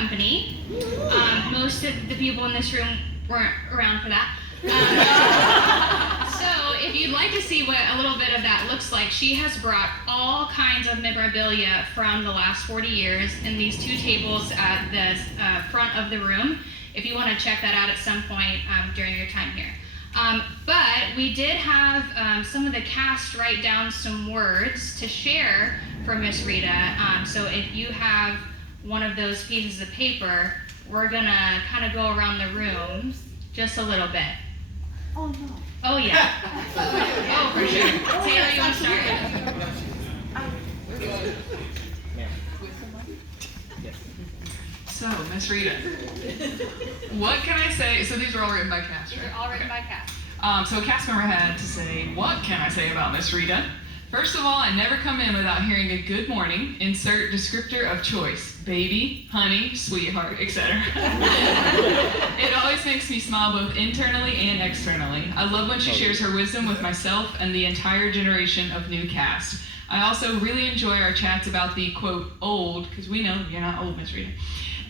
company. Most of the people in this room weren't around for that. So if you'd like to see what a little bit of that looks like, she has brought all kinds of memorabilia from the last 40 years in these two tables at the front of the room, if you want to check that out at some point during your time here. But we did have some of the cast write down some words to share for Miss Rita. So if you have one of those pieces of paper, we're gonna kind of go around the room just a little bit. Oh no. Oh yeah. Oh for sure. Taylor, you want to start? So, Miss Rita, what can I say? So these are all written by cast, right? These are all written by cast. So a cast member had to say, what can I say about Miss Rita? First of all, I never come in without hearing a good morning, insert descriptor of choice, baby, honey, sweetheart, etc. It always makes me smile both internally and externally. I love when she shares her wisdom with myself and the entire generation of new cast. I also really enjoy our chats about the, quote, old, because we know you're not old, Miss Rita,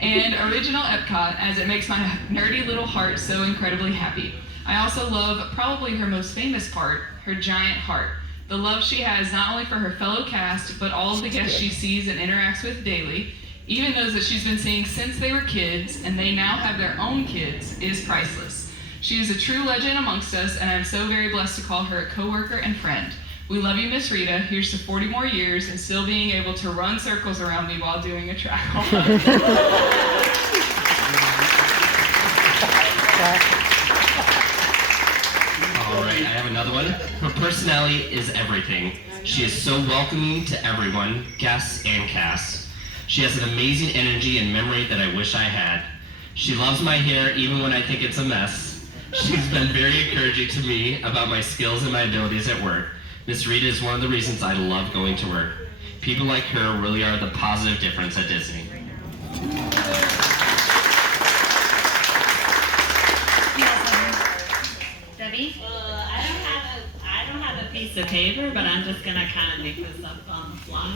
and original Epcot, as it makes my nerdy little heart so incredibly happy. I also love probably her most famous part, her giant heart. The love she has not only for her fellow cast, but all of the guests she sees and interacts with daily, even those that she's been seeing since they were kids and they now have their own kids, is priceless. She is a true legend amongst us, and I'm so very blessed to call her a coworker and friend. We love you, Miss Rita. Here's to 40 more years and still being able to run circles around me while doing a track walk. All right, I have another one. Her personality is everything. She is so welcoming to everyone, guests and cast. She has an amazing energy and memory that I wish I had. She loves my hair even when I think it's a mess. She's been very encouraging to me about my skills and my abilities at work. Miss Rita is one of the reasons I love going to work. People like her really are the positive difference at Disney. Debbie? I don't have a piece of paper, but I'm just gonna kind of make this up on the fly.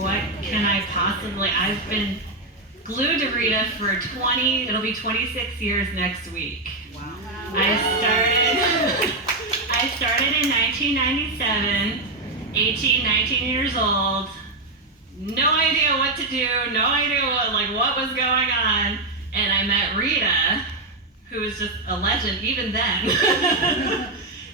What can I possibly? I've been glued to Rita for it'll be 26 years next week. Wow. I started in 1997, 19 years old. No idea what to do, no idea what was going on, and I met Rita, who was just a legend even then.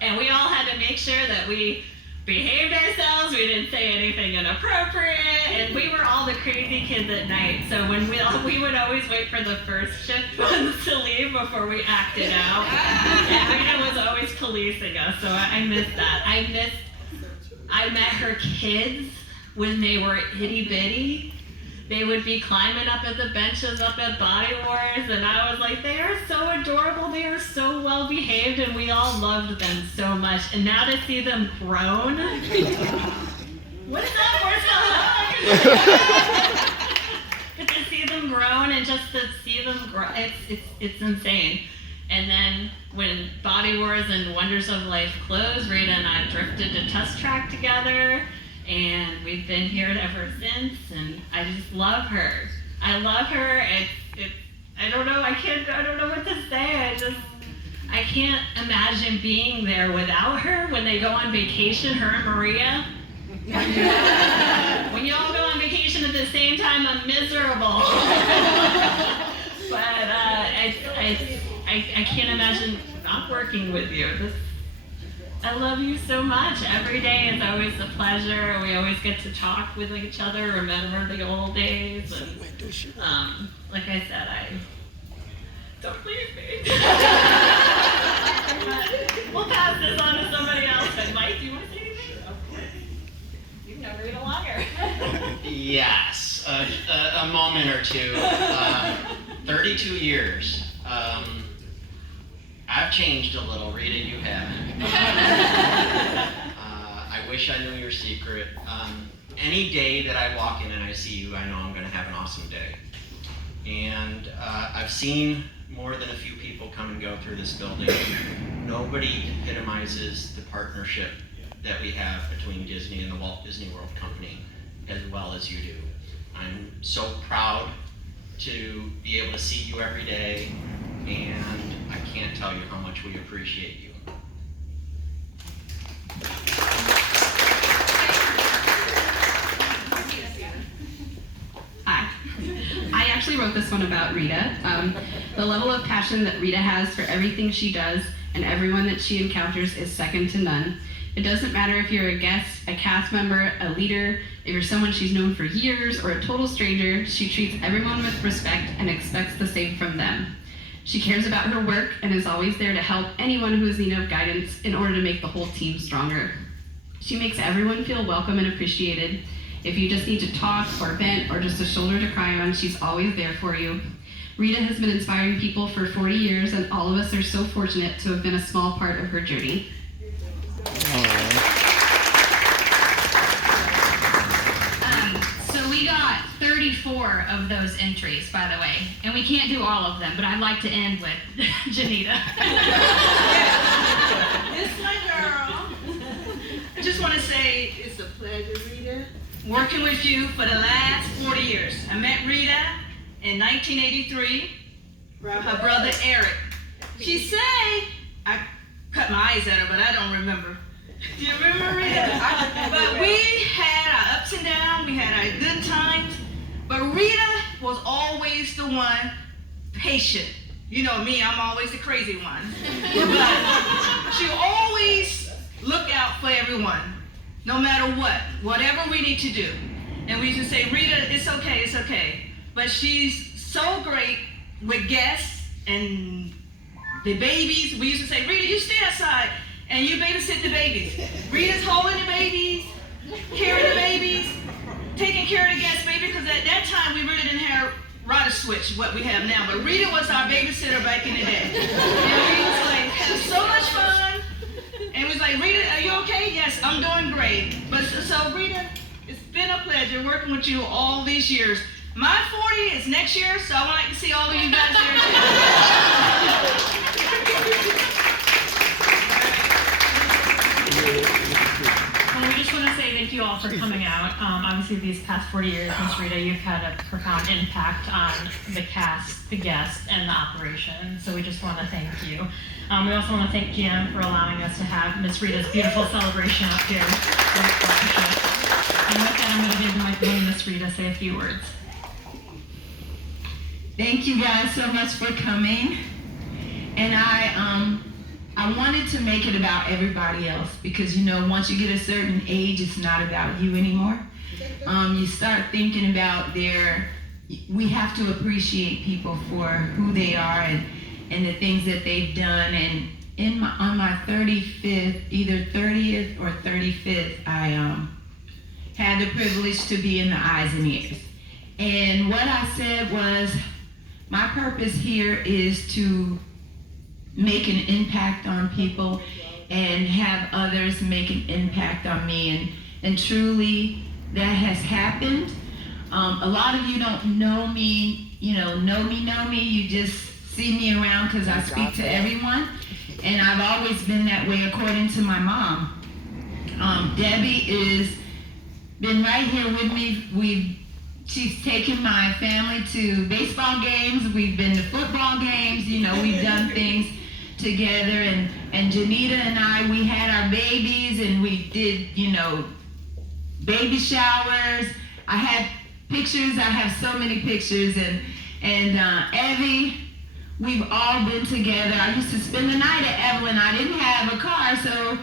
And we all had to make sure that we behaved ourselves, we didn't say anything inappropriate, and we were all the crazy kids at night. So when we would always wait for the first shift ones to leave before we acted out. And Rita was always policing us, so I miss that. I met her kids when they were itty bitty. They would be climbing up at the benches up at Body Wars, and I was like, they are so adorable, they are so well behaved, and we all loved them so much. And now to see them grown, what is that? We're still young. But to see them grown and just to see them grow, it's insane. And then when Body Wars and Wonders of Life closed, Rita and I drifted to Test Track together. And we've been here ever since, and I just love her. I love her. I don't know. I don't know what to say. I can't imagine being there without her when they go on vacation. Her and Maria. When you all go on vacation at the same time, I'm miserable. But I can't imagine not working with you. I love you so much. Every day is always a pleasure. We always get to talk with each other, remember the old days, and like I said, don't leave me. We'll pass this on to somebody else. But Mike, do you want to say anything? You've known Rita longer. Yes, a moment or two. 32 years. I've changed a little, Rita, you haven't. I wish I knew your secret. Any day that I walk in and I see you, I know I'm gonna have an awesome day. And I've seen more than a few people come and go through this building. Nobody epitomizes the partnership that we have between Disney and the Walt Disney World Company as well as you do. I'm so proud to be able to see you every day, and I can't tell you how much we appreciate you. Hi. I actually wrote this one about Rita. The level of passion that Rita has for everything she does and everyone that she encounters is second to none. It doesn't matter if you're a guest, a cast member, a leader, if you're someone she's known for years, or a total stranger, she treats everyone with respect and expects the same from them. She cares about her work and is always there to help anyone who is in need of guidance in order to make the whole team stronger. She makes everyone feel welcome and appreciated. If you just need to talk or vent or just a shoulder to cry on, she's always there for you. Rita has been inspiring people for 40 years, and all of us are so fortunate to have been a small part of her journey. So we got 34 of those entries, by the way, and we can't do all of them, but I'd like to end with Janita. It's my girl. I just want to say it's a pleasure, Rita, working with you for the last 40 years. I met Rita in 1983, her brother Eric. She say I cut my eyes at her, but I don't remember. Do you remember Rita? But we had our ups and downs, we had our good times, but Rita was always the one patient. You know me, I'm always the crazy one. But she always looked out for everyone, no matter what, whatever we need to do. And we used to say, Rita, it's okay, it's okay. But she's so great with guests and the babies. We used to say, Rita, you stay outside and you babysit the babies. Rita's holding the babies, carrying the babies, taking care of the guests, baby, because at that time we really didn't have rider switch, what we have now. But Rita was our babysitter back in the day. And we was like, had so much fun. And we was like, Rita, are you okay? Yes, I'm doing great. But so Rita, it's been a pleasure working with you all these years. My 40 is next year, so I would like to see all of you guys there too. Well, we just want to say thank you all for coming out. Obviously, these past 40 years, Ms. Rita, you've had a profound impact on the cast, the guests, and the operation. So we just want to thank you. We also want to thank GM for allowing us to have Ms. Rita's beautiful celebration up here. And with that, I'm going to give the microphone to Ms. Rita to say a few words. Thank you guys so much for coming. And I wanted to make it about everybody else because, you know, once you get a certain age, it's not about you anymore. You start thinking about we have to appreciate people for who they are and the things that they've done. And on my 35th, either 30th or 35th, I had the privilege to be in the eyes and ears. And what I said was, my purpose here is to make an impact on people and have others make an impact on me. And truly, that has happened. A lot of you don't know me, know me. You just see me around because I speak to everyone. And I've always been that way according to my mom. Debbie is been right here with me. She's taken my family to baseball games. We've been to football games. We've done things together. And Janita and I, we had our babies and we did, baby showers. I had pictures. I have so many pictures. And Evie, we've all been together. I used to spend the night at Evelyn. I didn't have a car, so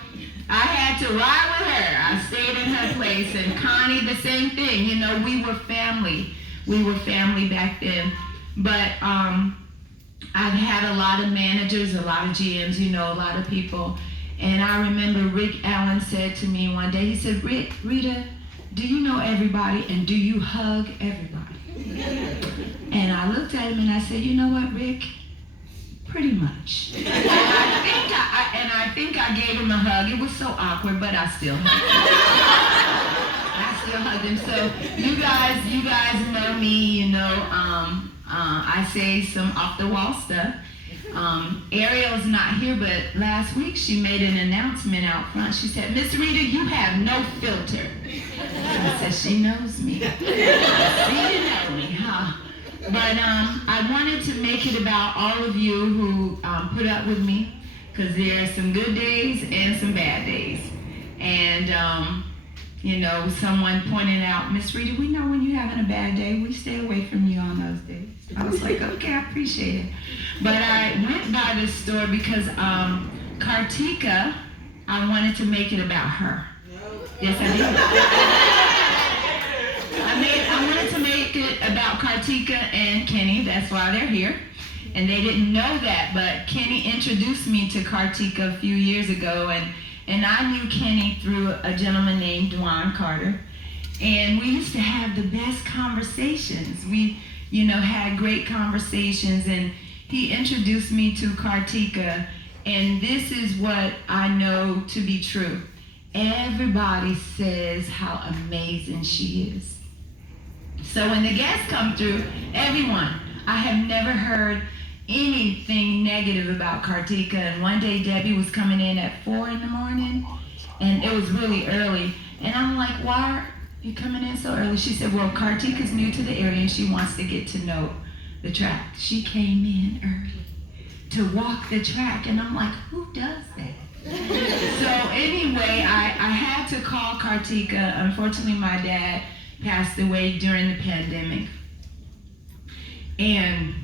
I had to ride with her. I stayed in her place. And Connie, the same thing. We were family. We were family back then. But I've had a lot of managers, a lot of GMs, a lot of people. And I remember Rick Allen said to me one day, he said, Rita, do you know everybody and do you hug everybody? And I looked at him and I said, you know what, Rick? Pretty much. And I think I gave him a hug. It was so awkward, but I still hugged him. So you guys know me, I say some off the wall stuff. Ariel's not here, but last week she made an announcement out front. She said, Miss Rita, you have no filter. I said, she knows me. Rita knows me, huh? But I wanted to make it about all of you who put up with me, because there are some good days and some bad days. And, you know, someone pointed out, Miss Rita, we know when you're having a bad day. We stay away from you on those days. I was like, okay, I appreciate it. But I went by this store because Kartika, I wanted to make it about her. Yes, I did. I wanted to make it about Kartika and Kenny. That's why they're here. And they didn't know that, but Kenny introduced me to Kartika a few years ago, and I knew Kenny through a gentleman named Dwan Carter. And we used to have the best conversations. We, you know, had great conversations, and he introduced me to Kartika, and this is what I know to be true. Everybody says how amazing she is. So when the guests come through, everyone, I have never heard anything negative about Kartika. And one day Debbie was coming in at 4 in the morning, and it was really early. And I'm like, why are you coming in so early? She said, well, Kartika's new to the area and she wants to get to know the track. She came in early to walk the track, and I'm like, who does that? So anyway, I had to call Kartika. Unfortunately, my dad passed away during the pandemic. And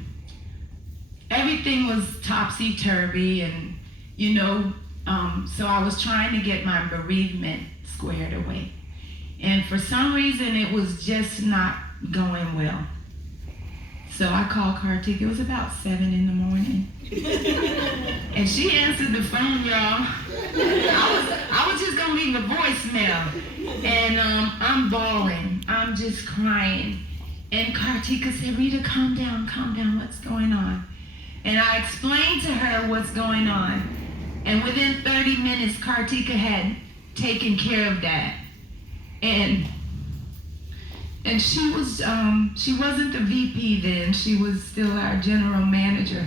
everything was topsy-turvy, and, you know, so I was trying to get my bereavement squared away. And for some reason, it was just not going well. So I called Kartika. It was about 7 in the morning. And she answered the phone, y'all. I was just gonna leave a voicemail. And I'm bawling. I'm just crying. And Kartika said, Rita, calm down, what's going on? And I explained to her what's going on. And within 30 minutes, Kartika had taken care of that. And she wasn't the VP then, she was still our general manager.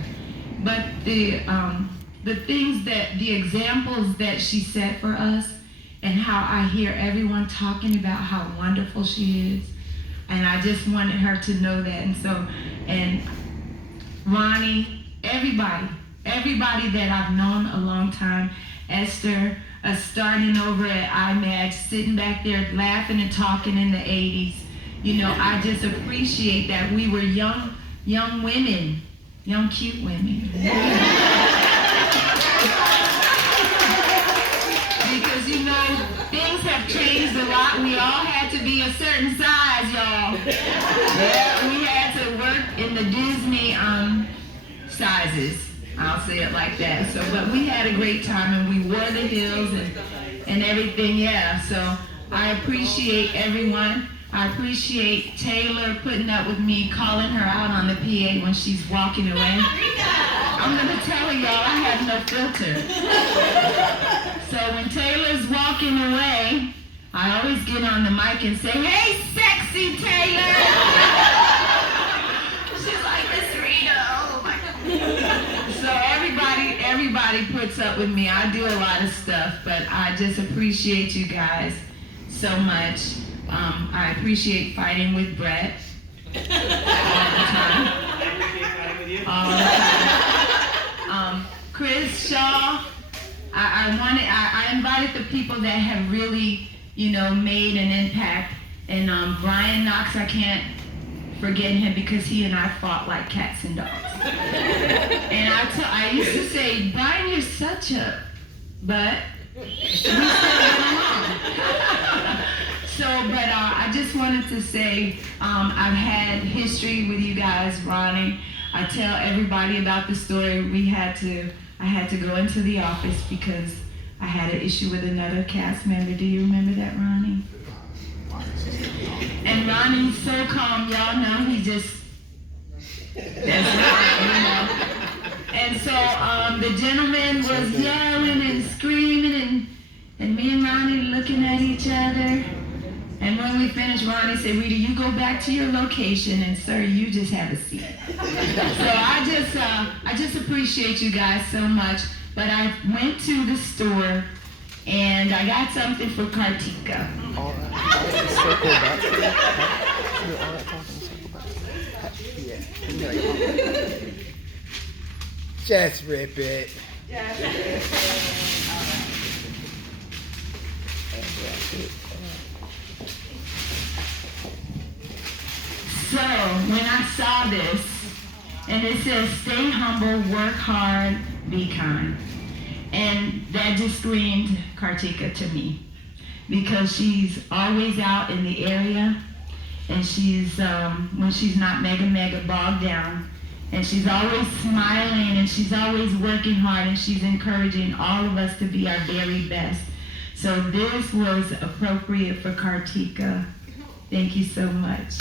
But the examples that she set for us, and how I hear everyone talking about how wonderful she is, and I just wanted her to know that. And Ronnie, everybody that I've known a long time, Esther, starting over at IMAG, sitting back there laughing and talking in the 80s. You know, I just appreciate that we were young women, young cute women. Because, you know, things have changed a lot. We all had to be a certain size, y'all. Yeah, we had to work in the Disney sizes. I'll say it like that. So, but we had a great time, and we wore the heels and everything, yeah. So I appreciate everyone. I appreciate Taylor putting up with me, calling her out on the PA when she's walking away. I'm gonna tell y'all, I have no filter. So when Taylor's walking away, I always get on the mic and say, hey, sexy Taylor! She's like, Miss Rita, oh my God. So everybody puts up with me. I do a lot of stuff, but I just appreciate you guys so much. I appreciate fighting with Brett all the time. All the time. Chris Shaw, I invited the people that have really, you know, made an impact. And Brian Knox, I can't forget him because he and I fought like cats and dogs. And I used to say, Brian, you're such a, but we still get along. So, but I just wanted to say, I've had history with you guys, Ronnie. I tell everybody about the story. I had to go into the office because I had an issue with another cast member. Do you remember that, Ronnie? And Ronnie's so calm, y'all know he just, that's right, you know. And so the gentleman was yelling and screaming, and me and Ronnie looking at each other. And when we finished, Ronnie said, Rita, you go back to your location, and sir, you just have a seat. So I just appreciate you guys so much. But I went to the store, and I got something for Kartika. All right. Circle back to that. Do all that talking, circle back. Yeah. Just rip it. So when I saw this, and it says, stay humble, work hard, be kind. And that just screamed Kartika to me, because she's always out in the area, and she's, when she's not mega bogged down, and she's always smiling, and she's always working hard, and she's encouraging all of us to be our very best. So this was appropriate for Kartika. Thank you so much.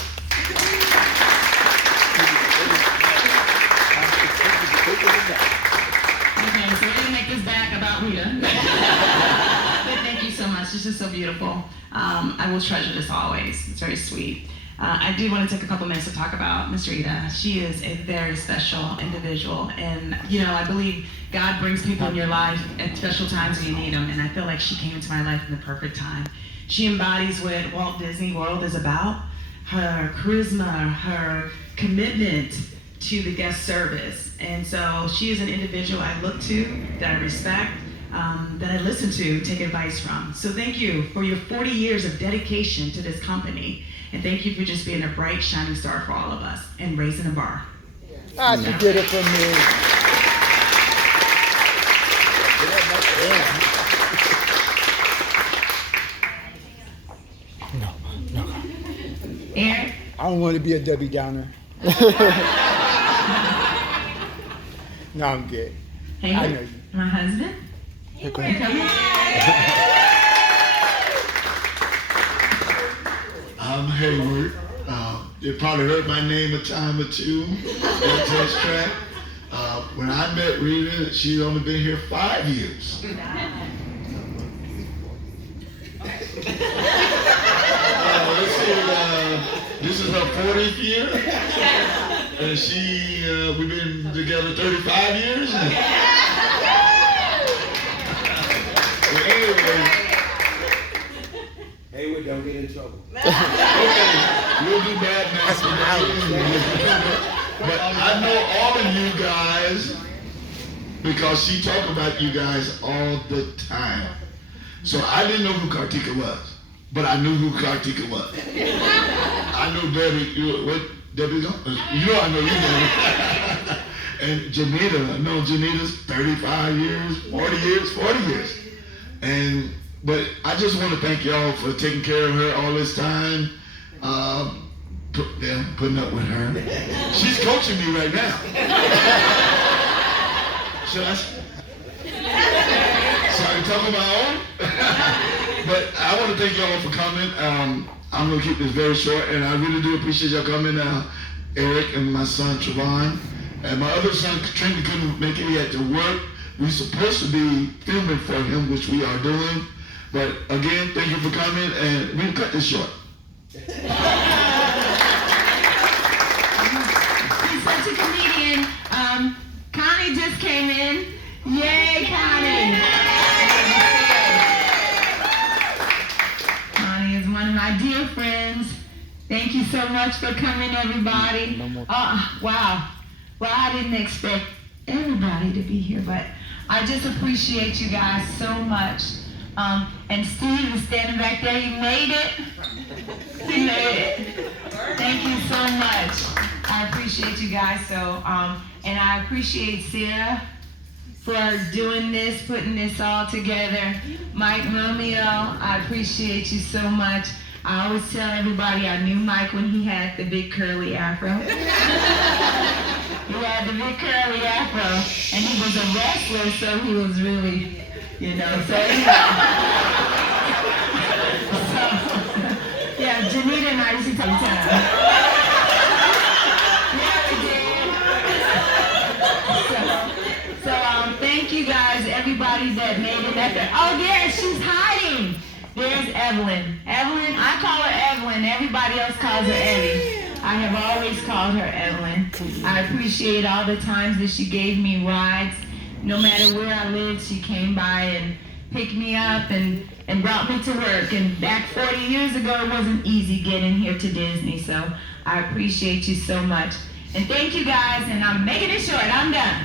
Okay, so we're gonna make this back about Rita. But thank you so much. This is so beautiful. I will treasure this always. It's very sweet. I do want to take a couple minutes to talk about Miss Rita. She is a very special individual, and I believe God brings people in your life at special times when you need them, and I feel like she came into my life in the perfect time. She embodies what Walt Disney World is about, her charisma, her commitment to the guest service. And so she is an individual I look to, that I respect, that I listen to, take advice from. So thank you for your 40 years of dedication to this company. And thank you for just being a bright, shining star for all of us and raising the bar. She did it for me. No. Aaron? I don't want to be a Debbie Downer. No, I'm good. Hey, I know you. my husband? Hey, go You coming? I'm Hayward. You probably heard my name a time or two at Test Track. When I met Rita, she'd only been here 5 years. Let's see, this is her 40th year, and we've been together 35 years. Well, anyway. Hayward, don't get in trouble. Okay, we'll do bad now. But I know all of you guys because she talked about you guys all the time. So I didn't know who Kartika was, but I knew who Kartika was. I knew Debbie. What Debbie? You know I know you know. And Janita, I know Janita's 35 years, 40 years. But I just want to thank y'all for taking care of her all this time, putting up with her. She's coaching me right now. Should I? So I can talk on my own? But I want to thank y'all for coming. I'm going to keep this very short, and I really do appreciate y'all coming. Eric and my son, Trevon. And my other son, Trenton, couldn't make it. He had to work. We're supposed to be filming for him, which we are doing. But again, thank you for coming, and we can cut this short. He's such a comedian. Connie just came in. Yay, Connie! Connie is one of my dear friends. Thank you so much for coming, everybody. Wow. Well, I didn't expect everybody to be here, but I just appreciate you guys so much. And Steve is standing back there. You made it. You made it. Thank you so much. I appreciate you guys so. And I appreciate Sarah for doing this, putting this all together. Mike Romeo, I appreciate you so much. I always tell everybody I knew Mike when he had the big curly afro. He had the big curly afro, and he was a wrestler, so he was really, so yeah, Janita and I used to take time. Yeah, we did. So thank you guys, everybody that made it up there. Oh, yeah, she's hiding. There's Evelyn. Evelyn, I call her Evelyn. everybody else calls her Ellie. I have always called her Evelyn. I appreciate all the times that she gave me rides. No matter where I lived, she came by and picked me up and brought me to work. And back 40 years ago, it wasn't easy getting here to Disney, so I appreciate you so much. And thank you guys, and I'm making it short. I'm done.